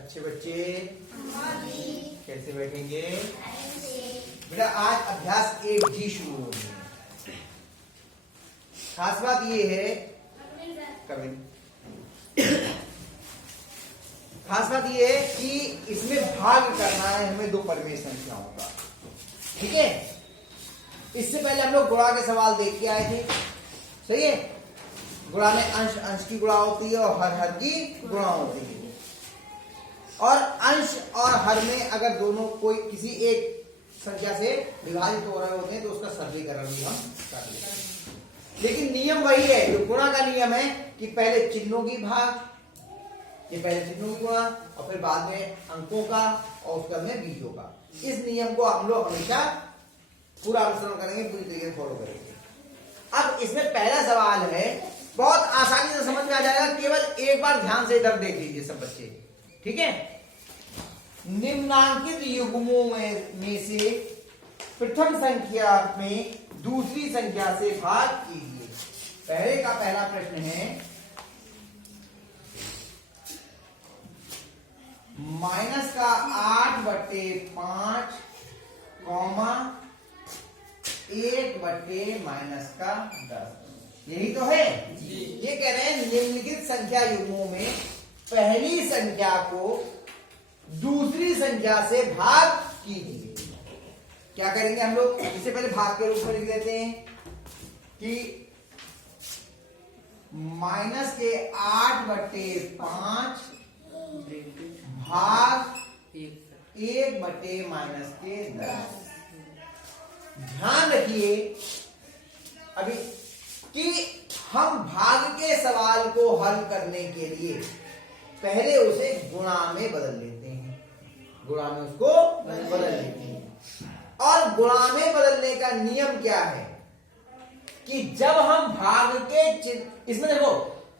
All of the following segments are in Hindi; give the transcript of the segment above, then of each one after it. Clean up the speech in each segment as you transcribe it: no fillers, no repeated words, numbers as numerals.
अच्छे बच्चे कैसे बैठेंगे बेटा? आज अभ्यास 1G शुरू होगी। खास बात ये है खास बात ये है कि इसमें भाग करना है हमें दो परिमेय संख्याओं का। ठीक है, इससे पहले हम लोग गुणा के सवाल देख के आए थे। सही है, गुणा में अंश अंश की गुणा होती है और हर हर की गुणा होती है। और अंश और हर में अगर दोनों कोई किसी एक संख्या से विभाजित हो रहे होते हैं तो उसका सरलीकरण भी हम कर लेते हैं। लेकिन नियम वही है जो गुणा का नियम है कि पहले चिन्हों की भाग, ये पहले चिन्हों की गुणा और फिर बाद में अंकों का और उसके में बीजों का। इस नियम को हम लोग हमेशा पूरा अनुसरण करेंगे, पूरी तरीके से फॉलो करेंगे। अब इसमें पहला सवाल है, बहुत आसानी से समझ में आ जाएगा, केवल एक बार ध्यान से इधर देख लीजिए सब बच्चे। ठीक है, निम्नांकित युग्मों में से प्रथम संख्या में दूसरी संख्या से भाग कीजिए। पहले का पहला प्रश्न है माइनस का 8/5 कॉमा 1/- का 10। यही तो है जी। ये कह रहे हैं निम्नलिखित संख्या युग्मों में पहली संख्या को दूसरी संख्या से भाग कीजिए। क्या करेंगे हम लोग? इससे पहले भाग के रूप में लिख देते हैं कि माइनस के 8/5 भाग 1/- के 10। ध्यान रखिए अभी कि हम भाग के सवाल को हल करने के लिए पहले उसे गुणा में बदल लेते हैं, गुणा में उसको बदल लेते हैं। और गुणा में बदलने का नियम क्या है कि जब हम भाग के इसमें देखो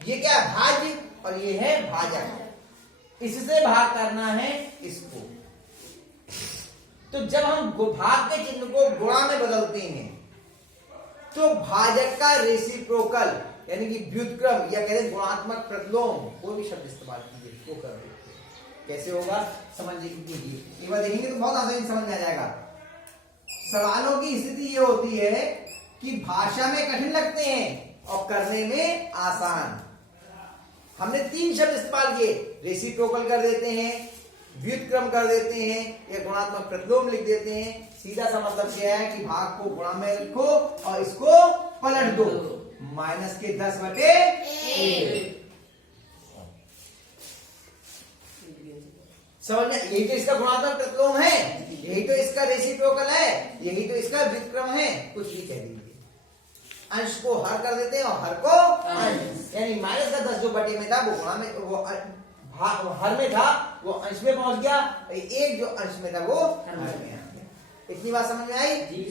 ये क्या है, भाज्य और ये है भाजक। इससे भाग करना है इसको। तो जब हम भाग के चिन्ह को गुणा में बदलते हैं तो भाजक का रेसिप्रोकल यानी कि व्युत्क्रम या कहते हैं गुणात्मक प्रतिलोम, कोई भी शब्द इस्तेमाल कीजिए, वो कर देते हैं। कैसे होगा समझ लीजिए, एक बार देखेंगे तो बहुत आसानी समझ में आ जाएगा। सवालों की स्थिति ये होती है कि भाषा में कठिन लगते हैं और करने में आसान। हमने 3 शब्द इस्तेमाल किए, रेसिप्रोकल कर देते हैं, व्युत्क्रम कर देते हैं या गुणात्मक प्रतिलोम लिख देते हैं। सीधा सा मतलब क्या है कि भाग को गुणा में रखो और इसको पलट दो, माइनस के 10/1। समझ में? यही तो इसका गुणात्मक प्रतिलोम है, यही तो इसका रेसिप्रोकल है, यही तो इसका व्युत्क्रम है। कुछ भी कह दीजिए, अंश को हर कर देते हैं और हर को अंश। यानी माइनस का 10 जो बटे में था वो गुणा में, वो हर में था, वो अंश में पहुंच गया। एक जो अंश में था वो हर में आ गया। इतनी बात समझ में आई जी?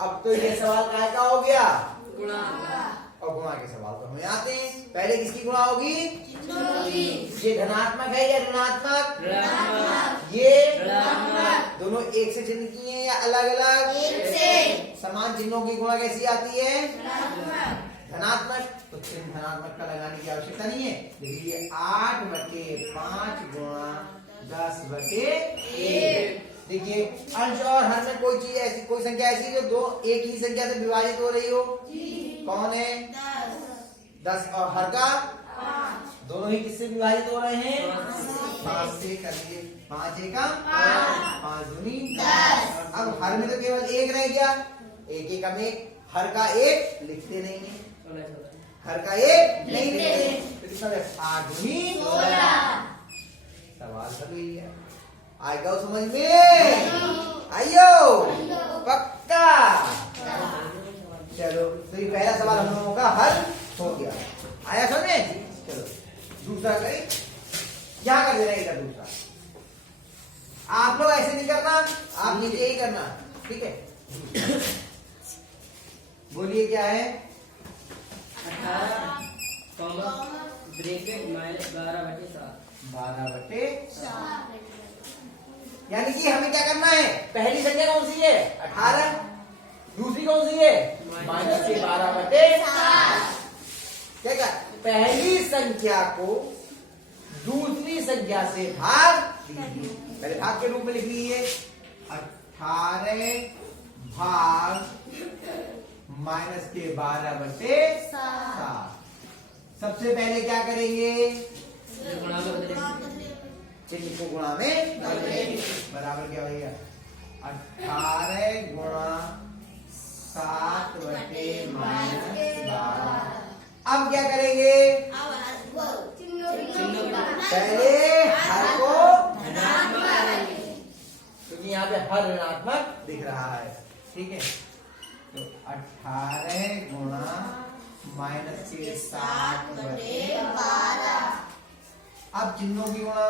अब तो ये सवाल काय का हो गया? गुणा। और गुणा के सवाल तो हमें आते हैं। पहले किसकी गुणा होगी? ये धनात्मक है या ऋणात्मक? ये दोनों एक से चिन्ह की है या अलग अलग? एक से। समान चिन्हों की गुणा कैसी आती है? धनात्मक। तो चिन्ह धनात्मक का लगाने की आवश्यकता नहीं है। देखिए 8/5 गुणा 10/1। देखिए अंश और हर में कोई चीज ऐसी, कोई संख्या ऐसी जो दो एक ही संख्या से विभाजित हो रही हो? कौन है? 10 और हर का 5। दोनों ही किससे विभाजित हो रहे हैं? 5 से। करिए 5 एक 5 दूनी 10। अब हर में तो केवल एक रह गया, एक एक हम एक, हर का एक लिखते नहीं है, हर का एक नहीं लिखते, तो कितना है? 8 दूनी 16। सवाल हल हुई है। आएगा समझ में? आइयो पक्का। चलो तो ये पहला सवाल हम लोगों का हल हो गया। आया समझे? चलो दूसरा करें। क्या कर दे रहे हैं दूसरा? आप लोग ऐसे नहीं करना, आप नीचे ही करना। ठीक है, बोलिए क्या है? 18 ब्रैकेट माइनस 12/7। 12/7। यानी कि हमें क्या करना है? पहली संख्या कौन सी है? 18। दूसरी कौन सी है? माइनस के 12/7। क्या? पहली संख्या को दूसरी संख्या से भाग दीजिए। पहले भाग के रूप में लिख लीजिए 18 भाग -12/7। सबसे पहले क्या करेंगे? गुणा में बदलेंगे। चिन्ह को गुणा में बराबर क्या होगा? 18 गुणा 7/-12। अब क्या करेंगे? पहले हर को, क्योंकि यहाँ पे हर ऋणात्मक दिख रहा है, ठीक है। तो 18 गुणा -7/12। अब चिन्हों की गुणा,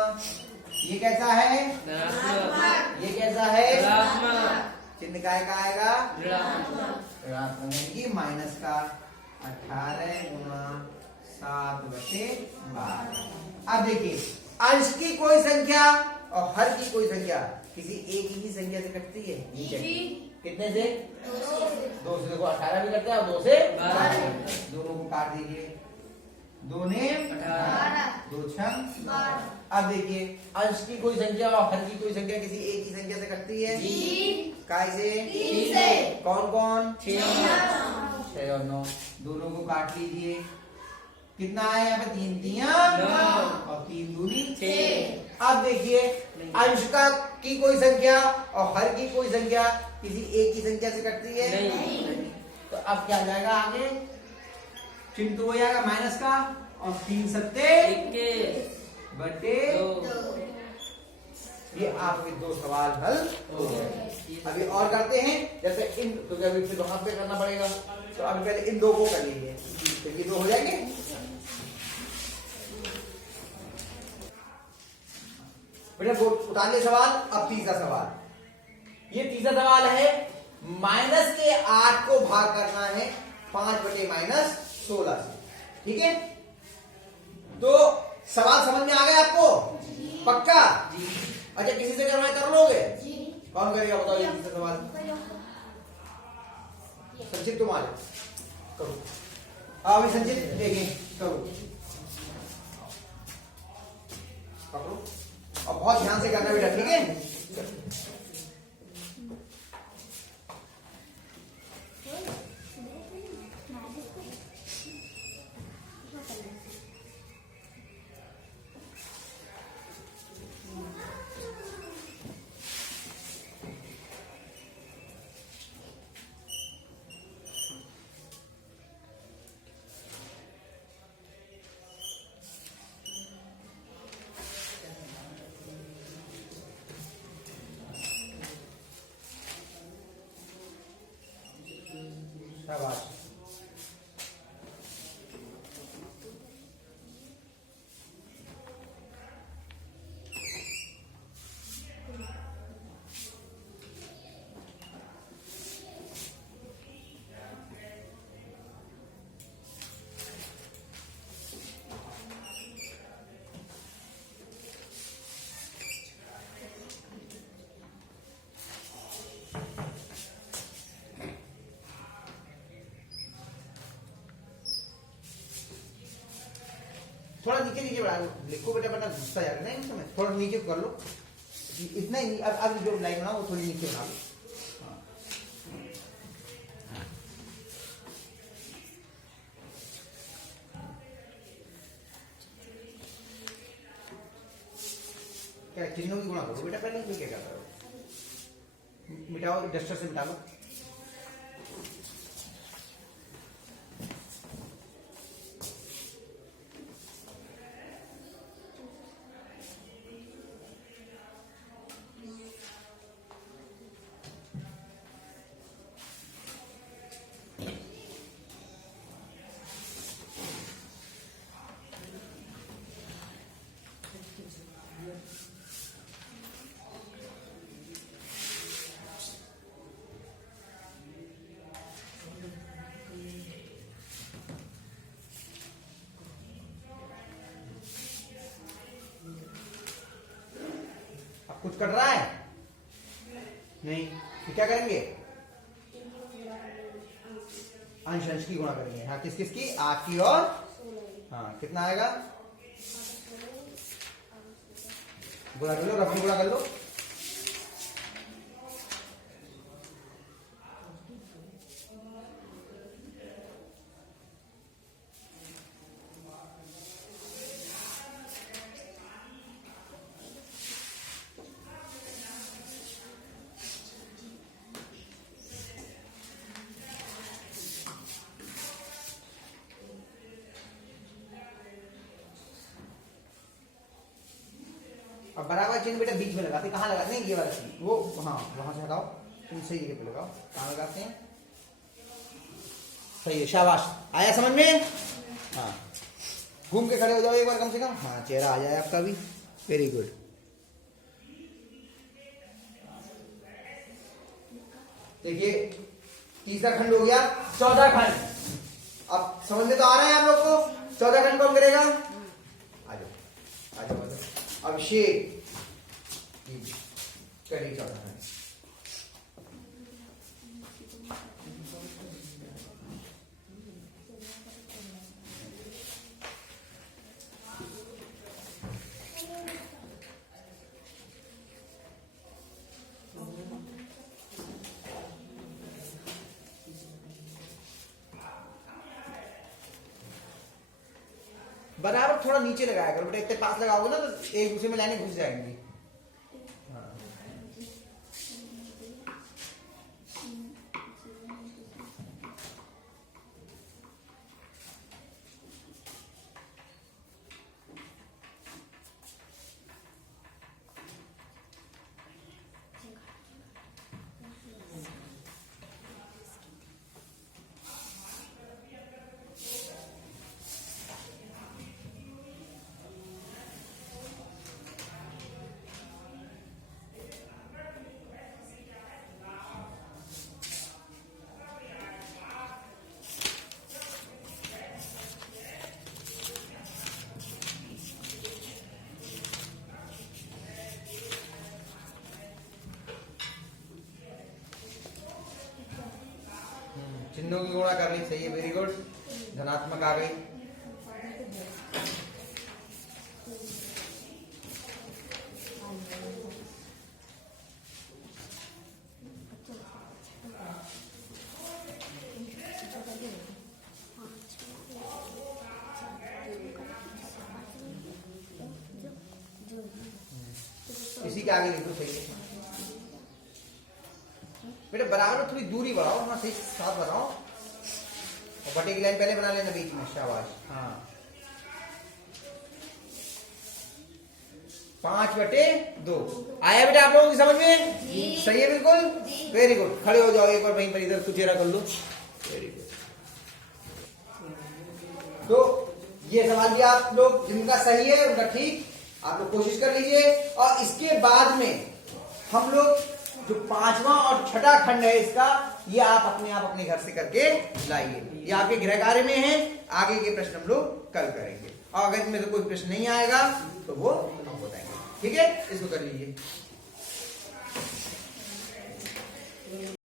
ये कैसा है? धनात्मक। ये कैसा है? ऋणात्मक। चिन्ह काय का आएगा? ऋणात्मक। ऋणात्मक यानी कि माइनस का 18 गुणा 7/12। अब देखिए, अंश की कोई संख्या और हर की कोई संख्या किसी एक ही संख्या से कटती है। कितने से? 2 से। देखो 18 भी कटता है और 2 से 12। दोनों को काट दीजिए। 2 ने 18, 2 छंग। अब देखिए, अंश की कोई संख्या और हर की कोई संख्या किसी एक ही संख्या से कटती है। काय से? कौन कौन? 6 और 9। दोनों को काट लीजिए। कितना आया यहाँ पे? 3 तिया 9 और 3 दूनी 6। अब देखिए, अंश का की कोई संख्या और हर की कोई संख्या किसी एक ही संख्या से कटती है। नहीं। तो अब क्या आ जाएगा आगे? चिन्ह तो हो जाएगा माइनस का और 3 सत्ते 21/2। ये आपके 2 सवाल हल हो गए। अभी और करते हैं, जैसे इन, क्योंकि अभी फिर वहां पे करना पड़ेगा, तो अभी पहले इन 2 को कर लीजिए, तो ये 2 हो जाएंगे। बेटा उतारिए सवाल। अब तीसरा सवाल, ये तीसरा सवाल है, माइनस के 8 को भाग करना है 5/-16 से, ठीक है। तो सवाल समझ में आ गया आपको? पक्का? अच्छा, किसी से करवाए कर लोगे? कौन करेगा बताओ ये तीसरा सवाल? संचित तुम्हारे करो। अभी संचित देखें, करो, पकड़ो और बहुत ध्यान से करना बेटा, ठीक है। शाबाश। थोड़ा नीचे नीचे बढ़ा लो, लिखो बेटा, वरना गुस्सा जाएगा नहीं उसमें। थोड़ा नीचे कर लो, इतना ही। अब जो लाइन बनाओ वो थोड़ी नीचे बना लो। क्या चिन्हों की गुणा करो बेटा पहले, क्या कर रहे हो? मिटाओ, डस्टर से मिटा लो। कुछ कर रहा है नहीं, तो क्या करेंगे? अंश अंश की गुणा करेंगे। हाँ, किस किस की? 8 की और, हाँ, कितना आएगा? गुणा कर लो, रफली गुणा कर लो। अब बराबर चिन्ह बेटा बीच में लगाते, कहाँ लगाते हैं, ये वाला चिन्ह, वो हाँ वहां से हटाओ, तुम सही जगह पे लगाओ, कहाँ लगाते हैं, सही है, शाबाश, आया समझ में। हाँ घूम के खड़े हो जाओ एक बार कम से कम, हाँ चेहरा आ जाए आपका भी, वेरी गुड। देखिए तीसरा खंड हो गया, चौथा खंड। अब समझ में तो आ रहा है आप लोग को, चौथा खंड कौन करेगा, आ जाओ आ जाओ आ जाओ। अभिषेक करिए चौथा खंड। बराबर थोड़ा नीचे लगाया करो बेटा, इतने पास लगाओगे ना तो एक दूसरे में लाइनें घुस जाएंगी। हाँ। चिन्हों की गुणा कर ली, सही है, वेरी गुड, धनात्मक आ गई। इसी के आगे लिख दो, सही है बेटा, बराबर थोड़ी दूरी बढ़ाओ, हाँ सही साथ बनाओ, और बटे की लाइन पहले बना लेना बीच में, शाबाश। हाँ 5/2 आया बेटा आप लोगों की समझ में, सही है बिल्कुल, वेरी गुड। खड़े हो जाओ एक बार वहीं पर, इधर कुछ चेहरा कर लो, वेरी गुड। तो ये सवाल भी आप लोग जिनका सही है उनका ठीक, आप लोग कोशिश कर लीजिए। और इसके बाद में हम लोग जो 5वां और छठा खंड है इसका, ये आप अपने घर से करके लाइए, ये आपके गृह कार्य में है, आगे के प्रश्न हम लोग कल करेंगे, और अगर इसमें तो कोई प्रश्न नहीं आएगा तो वो हम बताएंगे, ठीक है, इसको कर लीजिए।